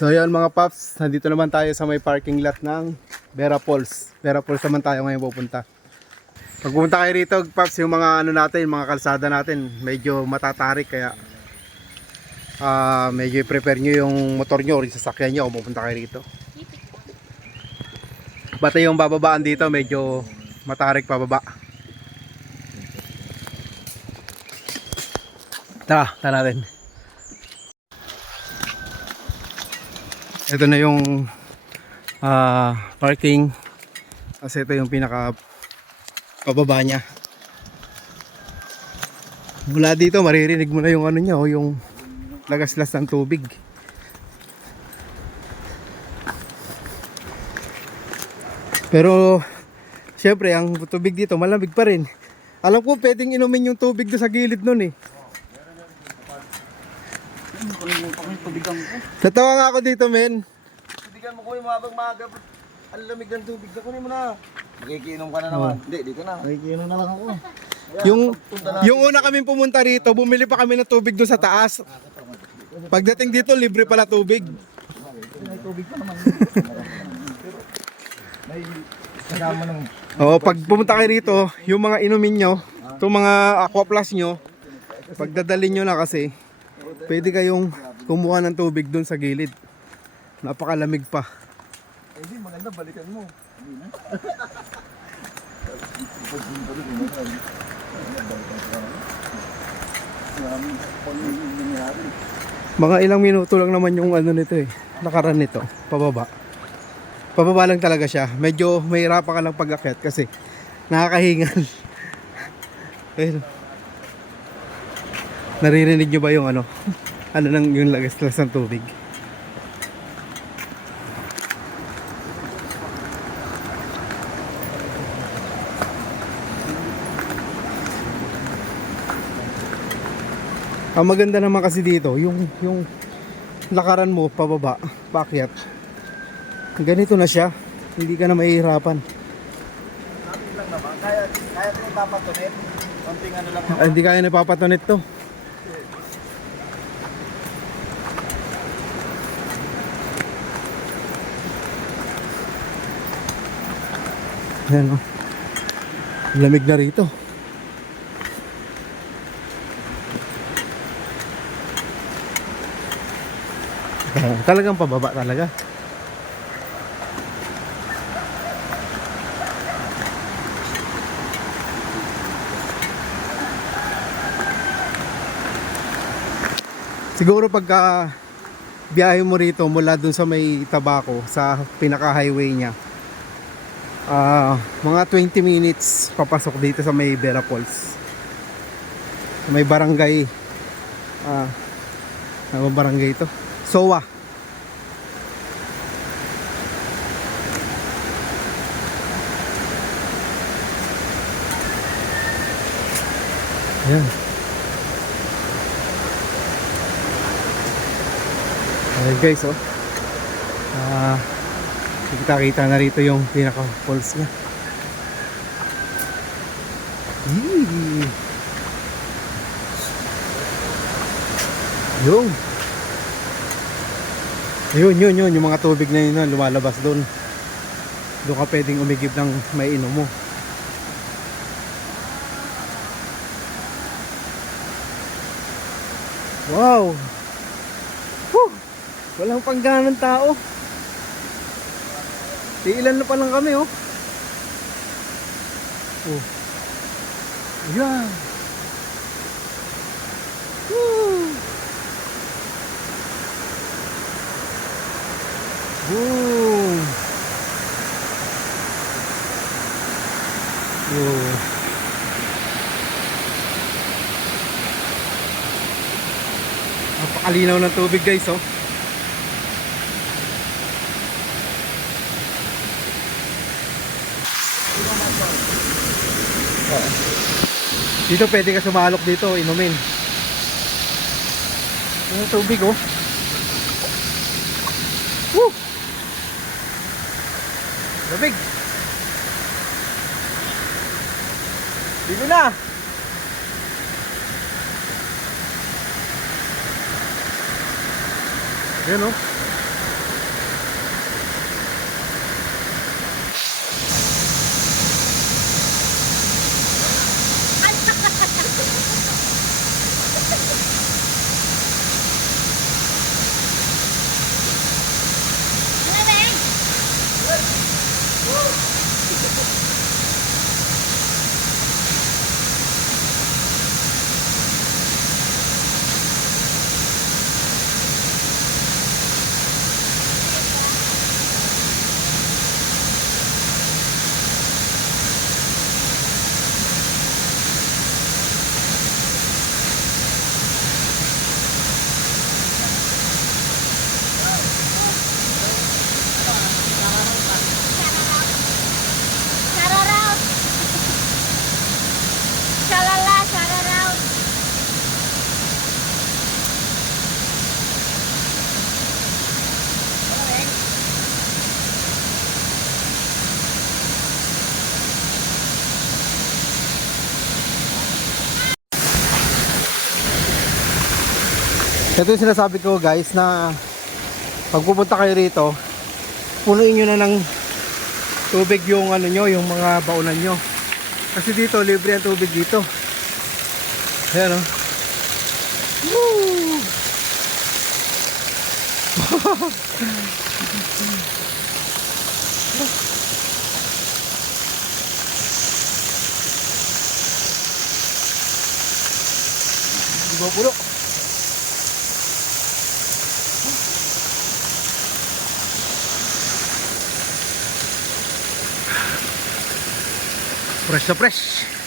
So yun mga paps, nandito naman tayo sa may parking lot ng Vera Falls. Vera Falls naman tayo ngayon pupunta. Pag pumunta kayo rito paps, yung mga ano natin, mga kalsada natin medyo matatarik, kaya medyo i-prepare nyo yung motor nyo o yung sasakyan nyo kung pupunta kayo rito. Pati yung bababaan dito medyo matarik pababa. Tara natin. Ito na yung parking, kasi ito yung pinaka pababa nya. Mula dito maririnig mo na yung ano nya, yung lagaslas ng tubig. Pero syempre ang tubig dito malamig pa rin. Alam ko pwedeng inumin yung tubig doon sa gilid nun eh. Natawa nga ako dito, men. Tubigan mo ko yung mabag-maga. Ang lamig ng tubig. Kunin mo na. Magikiinom ka na naman. Hindi, dito na. Magikiinom na lang ako. Yung una kaming pumunta rito, bumili pa kami ng tubig doon sa taas. Pagdating dito, libre pala tubig. May tubig pa naman. May kasama ng... Oo, pag pumunta kayo rito, yung mga inumin nyo, itong mga aqua plus nyo, pagdadalhin nyo na kasi, pwede kayong kumuha ng tubig doon sa gilid. Napakalamig pa. Hindi, maganda. Balikan mo. Hindi na. Mga ilang minuto lang naman yung ano nito eh, lakaran nito, pababa. Pababa lang talaga siya. Medyo mahirapan ka lang pag-akyat kasi nakakahingal. Ayun. Naririnig nyo ba yung ano? Ano nang yung lagaslas ng tubig? Ang maganda naman kasi dito, yung lakaran mo pababa, paakyat. Ganito na siya. Hindi ka na mahihirapan. Lang naman. Kaya ko ipapatunit. Konting ano lang naman. Hindi kaya napapatunit to. Ayan o. Lamig na rito. Talagang pababa talaga. Siguro pagka biyahe mo rito mula dun sa may Tabaco, sa pinaka highway nya, mga 20 minutes papasok dito sa may Vera Falls, sa may barangay, ano barangay ito? SOA. Ayan. Ayan guys, oh. Kita-kita na rito yung pinaka falls nya. Yun, yung mga tubig na yun na lumalabas doon. Doon ka pwedeng umigib ng may inom mo. Wow! Whew! Walang pangganang tao. Ilan na pa lang kami, oh. Oh. Ayan. Woo! Boom! Oh. Napakalinaw ng tubig guys, oh. Dito pwede ka sumalok dito, inumin. Yung tubig, oh. Woo! Lamig. Dito na. Ayan, oh. Ito yung sinasabi ko guys na pag pupunta kayo rito, punuin nyo na ng tubig yung ano nyo, yung mga baunan nyo. Kasi dito, libre ang tubig dito. Ayan o. Woo! Pulo. Fresh na fresh.